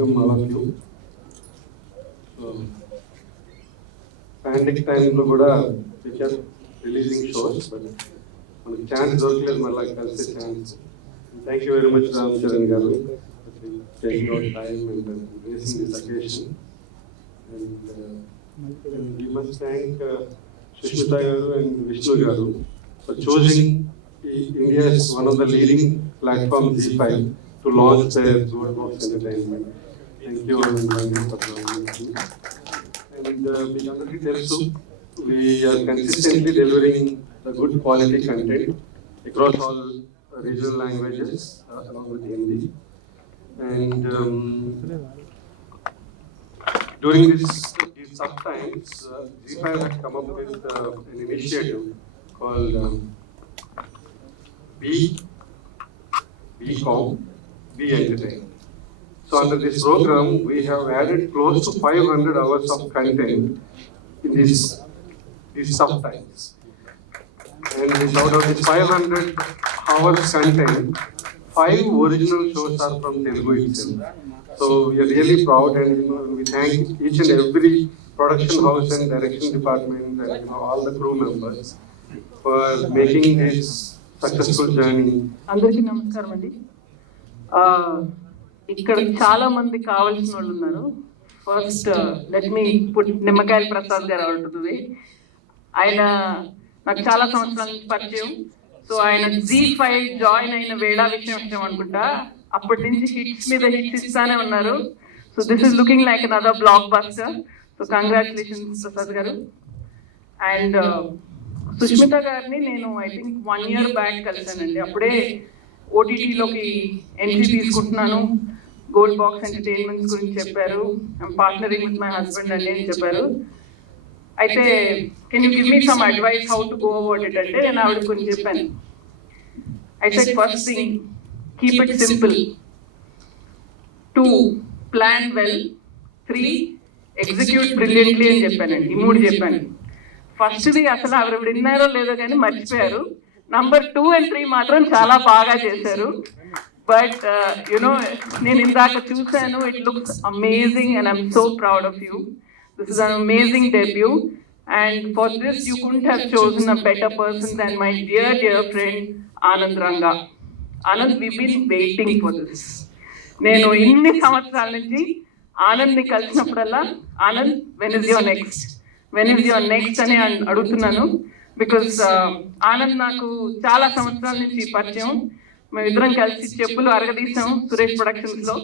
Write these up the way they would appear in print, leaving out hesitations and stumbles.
welcome all of you. Pandemic time lo kuda we kept releasing shows, but మనకి ఛాన్స్ దొరకలేదు మళ్ళీ కలిసే chance. Thank you very much, Ram Charan garu, for taking out time and gracing this occasion. And we must thank Sushmita garu and Vishnu garu for choosing India's one of the leading platforms, ZEE5, to launch their Gold Box Entertainment. Thank you and thank you for joining. And we already tell you, we are consistently delivering the good quality content across all regional languages along with Hindi. And during these tough times, ZEE5 had come up with an initiative called Be Calm, Be Entertained. So under this program, we have added close to 500 hours of content in these tough times. And out of this 500 hours content, 5 original shows are from Telugu itself. So we are really proud, and we thank each and every production house and direction department and all the crew members for making this successful journey. అందరికీ నమస్కారం అండి. ఇక్కడ చాలా మంది కావాల్సిన వాళ్ళు ఉన్నారు. First let me put నిమ్మకాయల ప్రసాద్ గారు అవుతుంది. ఆయన నాకు చాలా సంవత్సరాల నుంచి పరిచయం. సో ఆయన ZEE5 జాయిన్ అయిన వేళ విషయం అనుకుంటా, అప్పటి నుంచి హిట్స్ మీద హిట్స్ ఇస్తానే ఉన్నారు. So this is looking like another block buster. So congratulations Prasad గారు. అండ్ సుష్మిత గారిని నేను ఐ థింక్ 1 year బ్యాక్ కలిసానండి. అప్పుడే ఓటీటీలోకి ఎంట్రీ తీసుకుంటున్నాను, గోల్డ్ బాక్స్ ఎంటర్టైన్మెంట్స్ గురించి చెప్పారు, పార్ట్నరింగ్ విత్ మై హస్బెండ్ అండి అని చెప్పారు. అయితే can you give me some advice how to go about it అంటే నేను ఆవిడ గురించి చెప్పాను. I said first thing, keep it simple. 2, plan well. 3, execute brilliantly అని చెప్పానండి. ఈ 3 చెప్పాను. ఫస్ట్ది అసలు ఆవిడ విన్నారో లేదో కానీ మర్చిపోయారు. నంబర్ 2 and 3 మాత్రం చాలా బాగా చేశారు. బట్ యునో నేను ఇందాక చూశాను, it looks amazing and I'm so proud of you. This is an amazing debut, and for this you couldn't have chosen a better person than my dear friend Anand Ranga. Anand, we been waiting for this. నేను ఇన్ని సంవత్సరాల నుంచి ఆనంద్ని కలిసినప్పుడల్లా, Anand when is your next అని అడుగుతున్నాను. బికాస్ ఆనంద్ నాకు చాలా సంవత్సరాల నుంచి పరిచయం. మేమిద్దరం కలిసి చెప్పులు అరగదీసాం సురేష్ ప్రొడక్షన్స్లో.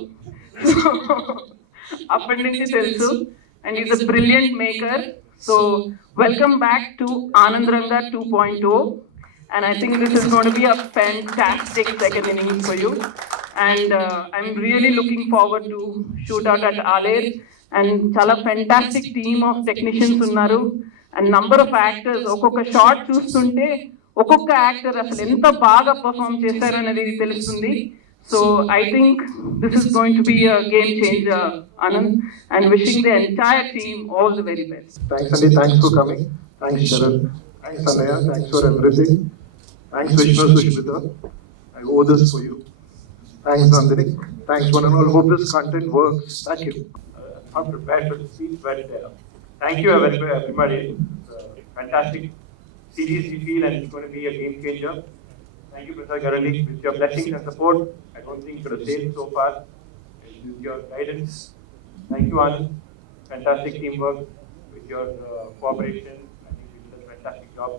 అప్పటి నుంచి తెలుసు. And is a brilliant maker. So welcome back to Anand రంగా 2.0. And I think this is going to be a fantastic second innings for you. And I'm really looking forward to shoot out at Aler. And chala fantastic team of technicians unnaru. And number of actors. Okoka shot chustunte ఒక్కొక్క యాక్టర్ అసలు ఎంత బాగా పర్ఫామ్ చేశారు అనేది తెలుస్తుంది. So I think this is going to be a game changer, Anand, and wishing the entire team all the very best. Thanks Andy, thanks for coming. Thanks Sharan, thanks Anaya, thanks for everything. Thanks Vishnu, Sushmita, I owe this for you. Thanks Nandini, thanks one and all. Hope this content works. Thank you. Not prepared for the speech, but thank you everybody. Fantastic series we feel, and it's going to be a game changer. Thank you, Prasad Garali, with your blessings and support. I don't think you could have failed so far. With your guidance, thank you, Anand. Fantastic teamwork. With your cooperation, I think you did a fantastic job.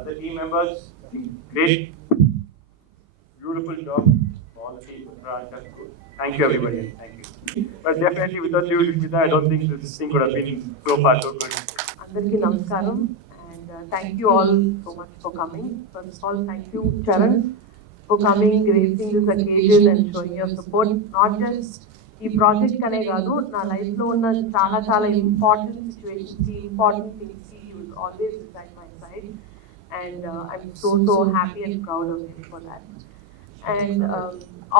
Other team members, I think great, beautiful job. All the team, just good. Thank you, everybody. Thank you. But definitely, without you, I don't think this thing could have been so far so good. Andarki namaskaram. Thank you all so much for coming. First of all, thank you, Charan, for coming, gracing this occasion and showing your support. Not just ఈ ప్రాజెక్ట్ కనే కాదు, నా లైఫ్లో ఉన్న చాలా చాలా important situations, important things you will always decide my side. And I'm so happy and proud of you for that. And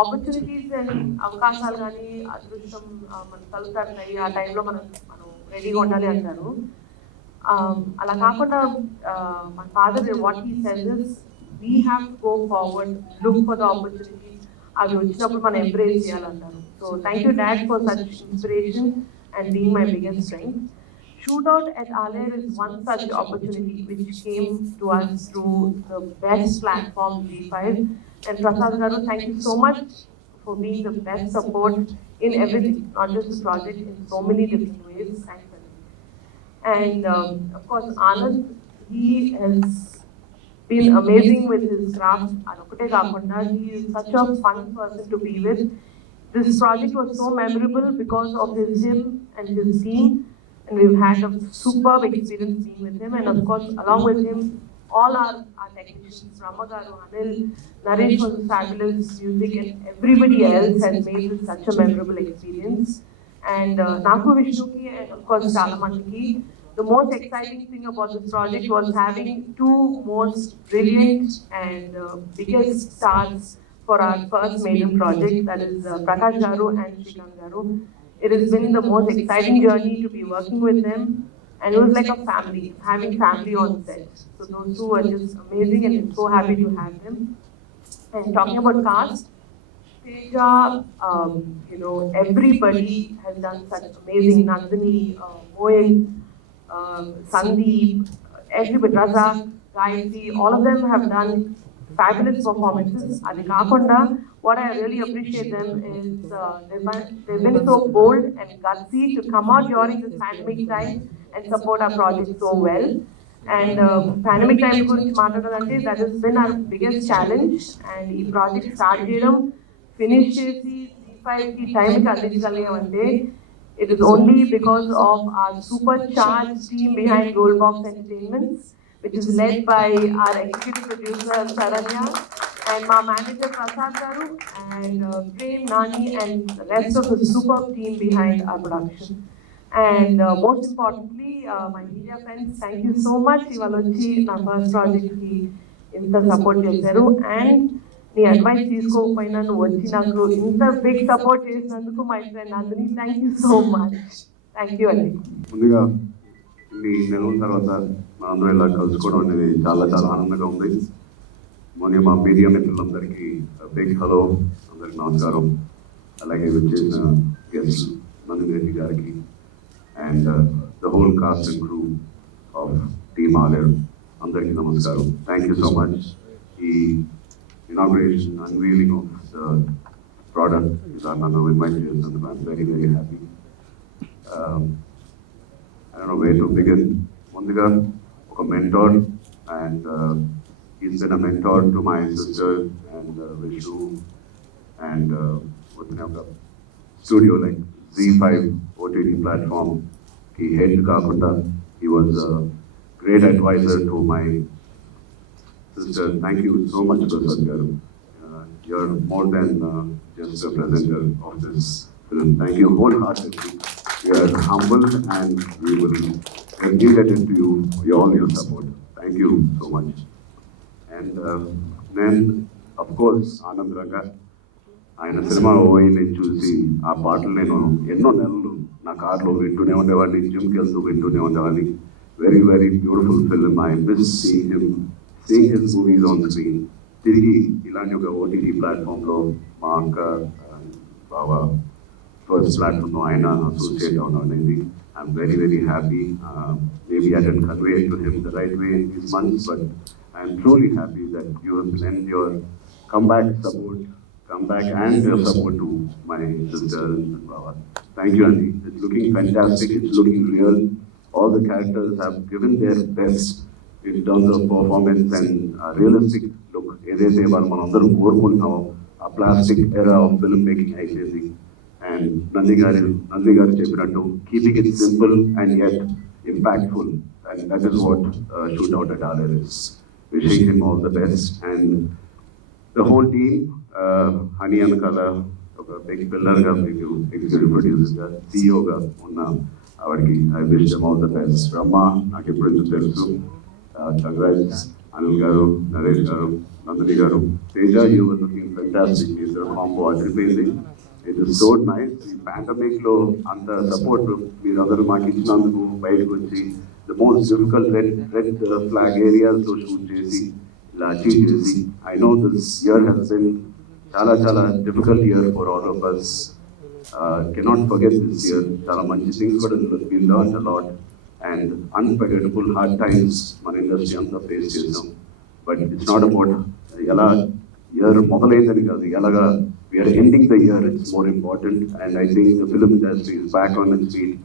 opportunities and అవకాశాలు కానీ అదృష్టం మనకు కలుగుతాయి. ఆ టైంలో మనం రెడీగా ఉండాలి అంటారు. అలా కాకుండా my father, what he says is, we have to go forward, look for the opportunities. అవి వచ్చినప్పుడు మనం ఎంప్రేజ్ చేయాలంటారు. So thank you dad for such inspiration and being my biggest strength. Shootout at Aler is one such opportunity which came to us through the best platform, G5. And Prasad Garu, thank you so much for being the best support in everything, not just the project, in so many different ways. Thanks. And of course, Anand, he has been amazing with his craft. He is such a fun person to be with. This project was so memorable because of him and his team. And we've had a superb experience being with him. And of course, along with him, all our technicians, Ramagaru, Anil, Naresh was fabulous music, and everybody else has made this such a memorable experience. And Naku Vishnuki and of course Chalamandiki, the most exciting thing about this project was having two most brilliant and biggest stars for our first maiden project, that is Prakash Garu and Srikanth Garu. It has been the most exciting journey to be working with them, and it was like a family, having family on set. So those two were just amazing, and I'm so happy to have them. And talking about cast, Teja, everybody has done such amazing. Nandini, Moin, Sandeep, everybody, Razak, Gayatri, all of them have done fabulous performances. Adi kaakunda, what I really appreciate them is they've been so bold and gutsy to come out during this pandemic time and support our project so well. And pandemic time gurinchi maatladalante, that has been our biggest challenge. And ee project start cheyadam, finish chesi G5 ki time ki andinchagalante, it is only because of our supercharged team behind Goldbox Entertainments, which is led by our executive producer Saranya and my manager Prasad Garu and Prem, Nani and the rest of the superb team behind our production. And most importantly, my media friends, thank you so much. Ivalochi na first project ki inta support chesaru, and నీ అడ్వైస్ తీసుకోకపోయినా నువ్వు వచ్చి నాకు ఇంత big support చేసినందుకు my friend Nandini, thank you so much. Thank you అండి. ముందుగా ఇన్ని నెలల తర్వాత మనందరం ఇలా కలుసుకోవడం అనేది చాలా చాలా ఆనందంగా ఉంది. మొన్న మా మీడియా మిత్రులందరికీ బిగ్ హలో, అందరికి నమస్కారం. అలాగే వచ్చేసిన గెస్ట్ నందిని రెడ్డి గారికి and the whole cast and crew of team Aleru అందరికీ నమస్కారం. Thank you so much. ఈ inauguration, unveiling of the product is another invite and I'm very, very happy. I don't know where to begin. Mundiga, a mentor, and he's been a mentor to my sister and Vishnu, and what's the name of the studio like Z5 OTT platform. He head Kakunda. He was a great advisor to my sister. Thank you so much, Prasad Garu. You're more than just a presenter of this film. Thank you wholeheartedly. You are humble, and we will get into you all your support. Thank you so much. And then, of course, Anand Ranga. ఆయన సినిమా ఓయిని చూసి ఆ పాటలు నేను ఎన్నో నెలలు నా కార్లో వింటూనే ఉండేవాడిని, జిమ్కి వెళ్తూ వింటూనే ఉండేవాడిని. Very very beautiful film. I miss seeing his movies on screen. తిరిగి ఇలాంటి ఒక ఓటీటీ ప్లాట్ఫామ్లో మా అక్క బావ ఫస్ట్ ప్లాట్ఫామ్లో ఆయన అసోసియేట్ అవడం అనేది I'm very very happy. Maybe I didn't convey to him the right way in these months, but I'm truly happy that you have lent your comeback and your support to my sister and Baba. Thank you, Andy. It's looking fantastic. It's looking real. All the characters have given their best in terms of performance and realistic look. ఏదైతే వాళ్ళు మనందరం కోరుకుంటున్నామో ఆ plastic era of film making అయిపోయింది. అండ్ నంది గారు చెప్పినట్టు keeping it simple and yet impactful, and that is what shootout at Alair is. Wishing him all the best and the whole team. Honey Anakala ఒక బిగ్ పిల్లర్గా మీకు ఎగ్జిక్యూటివ్ ప్రొడ్యూసర్గా సిఇఓగా ఉన్న ఆవిడకి I wish them all the best. Brahma నాకు ఎప్పుడు తెలుసు. Congrats, Anil Garu, Naresh Garu, Nandini Garu. Teja, you were looking fantastic. It's a combo. It is so nice. The pandemic lo anta support meer andaru maaki ichinanduku bayatiki vachi the most difficult red flag areas lo shoot chesi ila achieve chesi. I know this year has been చాలా చాలా difficult year for all of us. Cannot forget this year. చాలా మంచి things కూడా we learn a lot and unforgettable hard times మన industry అంతా face చేసాం. But it's not about ఎలా year మొదలైందని కాదు, ఎలాగా we're ending the year it's more important. And I think the film industry is back on its feet.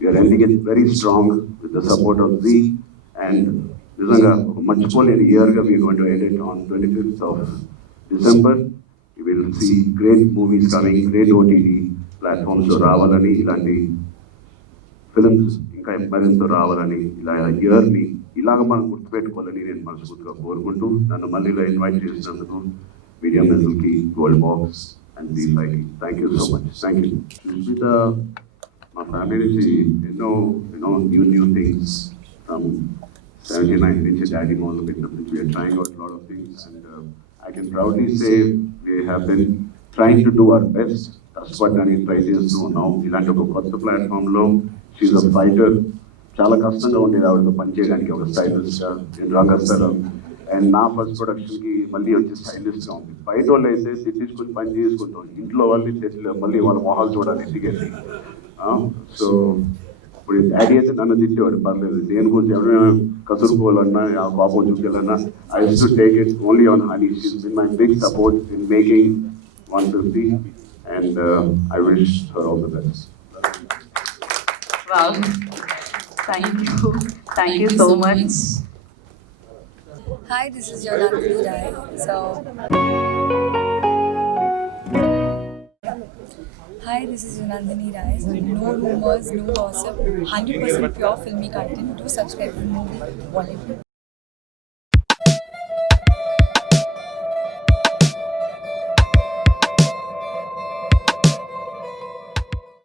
We're ending it very strong with the support of Zee. అండ్ నిజంగా ఒక మర్చిపోలేని ఇయర్గా we going to end it on 25th of December. You will see great movies coming, great OTT platforms లో రావాలని, ఇలాంటి ఫిల్మ్స్ ఇంకా మరింత రావాలని, ఇలా ఇయర్ని ఇలాగ మనం గుర్తుపెట్టుకోవాలని నేను మనస్ఫూర్తిగా కోరుకుంటూ, నన్ను మళ్ళీ ఇలా ఇన్వైట్ చేసినందుకు మీడియా మిత్రులకి, గోల్డ్ బాక్స్ అండ్ ది ఫైకి thank you so much. Thank you. Sushmita మా ఫ్యామిలీ నుంచి ఎన్నో న్యూ థింగ్స్ ఫ్రమ్ 79 నుంచి డాడీ మొదలు పెట్టినప్పటి నుంచి we're trying out lot of things and I can proudly say we have been trying to do our best. కష్టపడడానికి try చేస్తూ ఉన్నాం. ఇలాంటి ఒక కొత్త ప్లాట్ఫామ్లో షీఈ్ అ ఫైటర్. చాలా కష్టంగా ఉండేది ఆవిడతో పనిచేయడానికి, ఒక స్టైలిస్ట్గా. నేను రంగస్థలం అండ్ నా ఫస్ట్ ప్రొడక్షన్కి మళ్ళీ వచ్చి స్టైలిస్ట్గా ఉంది. బయట వాళ్ళు అయితే తిట్టించుకొని పని చేసుకుంటాం, ఇంట్లో వాళ్ళు తెచ్చి మళ్ళీ వాళ్ళ మొహాలు చూడాలి ఇంటికెళ్ళి. సో ఇప్పుడు డాడీ అయితే నన్ను తిట్టేవాడు, పర్లేదు దేని గురించి ఎవరైనా కసురుకోవాలన్నా ఆ కోపం చూపించాలన్నా I use to take it only on Honey. She's been my big support in making 150 and I wish her all the best. Wow. Thank you so much. Hi, this is Yolandi Rai. Hi, this is Yolandi Rai. So, no rumors, no gossip, 100% pure filmy content. Do subscribe to Movie Bollywood.